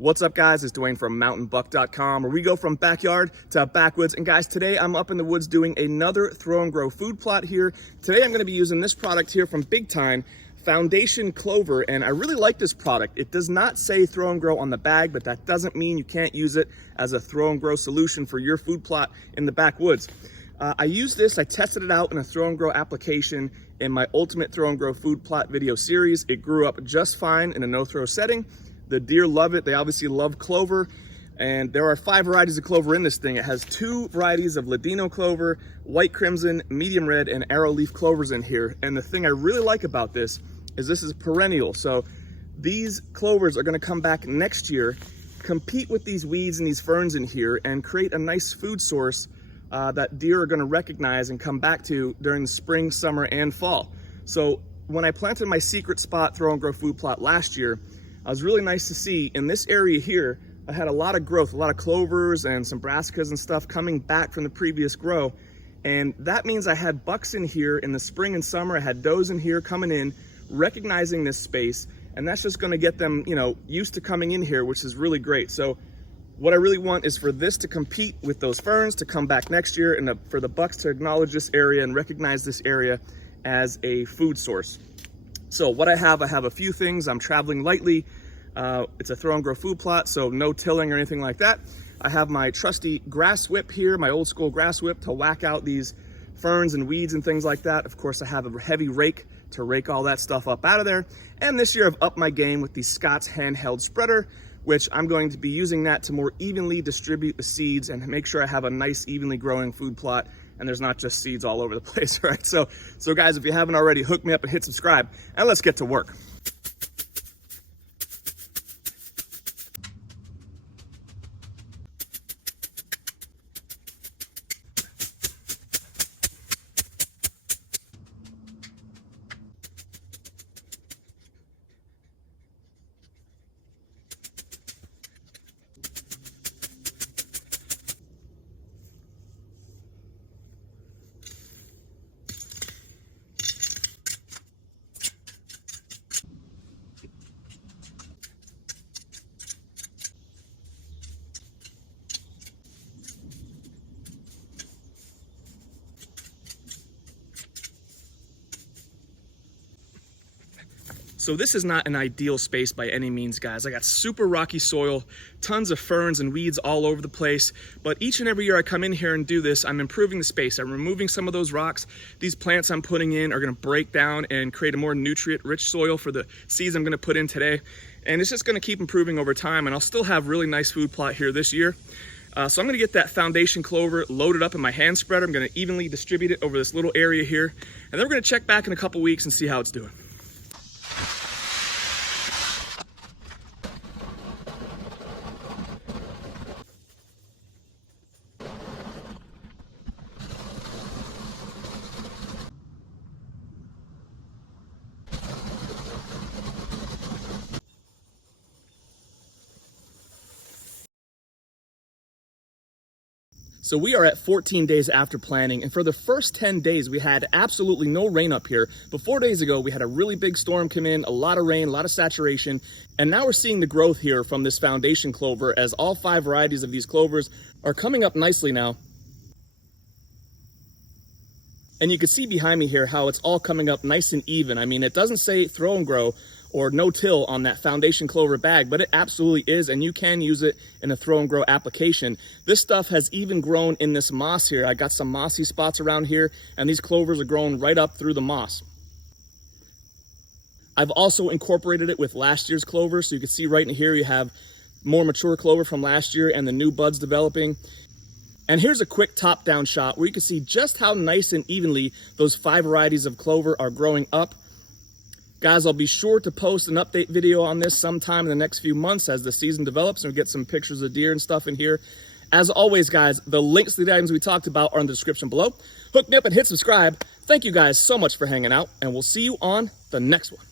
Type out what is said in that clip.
What's up, guys? It's Dwayne from mountainbuck.com, where we go from backyard to backwoods. And guys, today I'm up in the woods doing another throw and grow food plot here. Today I'm going to be using this product here from Tine, Foundation Clover, and I really like this product. It does not say throw and grow on the bag, but that doesn't mean you can't use it as a throw and grow solution for your food plot in the backwoods. I used this, I tested it out in a throw and grow application in my ultimate throw and grow food plot video series. It grew up just fine in a no-throw setting. The deer love it. They obviously love clover. And there are 5 varieties of clover in this thing. It has 2 varieties of Ladino clover, white crimson, medium red, and arrow leaf clovers in here. And the thing I really like about this is perennial. So these clovers are gonna come back next year, compete with these weeds and these ferns in here, and create a nice food source that deer are gonna recognize and come back to during the spring, summer, and fall. So when I planted my secret spot throw and grow food plot last year, it was really nice to see in this area here, I had a lot of growth, a lot of clovers and some brassicas and stuff coming back from the previous grow. And that means I had bucks in here in the spring and summer. I had does in here coming in, recognizing this space. And that's just gonna get them, used to coming in here, which is really great. So what I really want is for this to compete with those ferns, to come back next year, and for the bucks to acknowledge this area and recognize this area as a food source. So what I have a few things. I'm traveling lightly. It's a throw and grow food plot, so no tilling or anything like that. I have my trusty grass whip here, my old school grass whip, to whack out these ferns and weeds and things like that. Of course, I have a heavy rake to rake all that stuff up out of there. And this year I've upped my game with the Scott's handheld spreader, which I'm going to be using that to more evenly distribute the seeds and make sure I have a nice evenly growing food plot and there's not just seeds all over the place, right? So guys, if you haven't already, hook me up and hit subscribe, and let's get to work. So this is not an ideal space by any means, guys. I got super rocky soil, tons of ferns and weeds all over the place. But each and every year I come in here and do this, I'm improving the space. I'm removing some of those rocks. These plants I'm putting in are gonna break down and create a more nutrient-rich soil for the seeds I'm gonna put in today. And it's just gonna keep improving over time, and I'll still have really nice food plot here this year. So I'm gonna get that foundation clover loaded up in my hand spreader. I'm gonna evenly distribute it over this little area here. And then we're gonna check back in a couple weeks and see how it's doing. So we are at 14 days after planting, and for the first 10 days, we had absolutely no rain up here. But 4 days ago, we had a really big storm come in, a lot of rain, a lot of saturation, and now we're seeing the growth here from this foundation clover as all 5 varieties of these clovers are coming up nicely now. And you can see behind me here how it's all coming up nice and even. I mean, it doesn't say throw and grow or no till on that foundation clover bag, but it absolutely is, and you can use it in a throw and grow application. This stuff has even grown in this moss here. I got some mossy spots around here, and these clovers are growing right up through the moss. I've also incorporated it with last year's clover, so you can see right in here you have more mature clover from last year and the new buds developing. And here's a quick top-down shot where you can see just how nice and evenly those 5 varieties of clover are growing up. Guys, I'll be sure to post an update video on this sometime in the next few months as the season develops, and we get some pictures of deer and stuff in here. As always, guys, the links to the items we talked about are in the description below. Hook me up and hit subscribe. Thank you guys so much for hanging out, and we'll see you on the next one.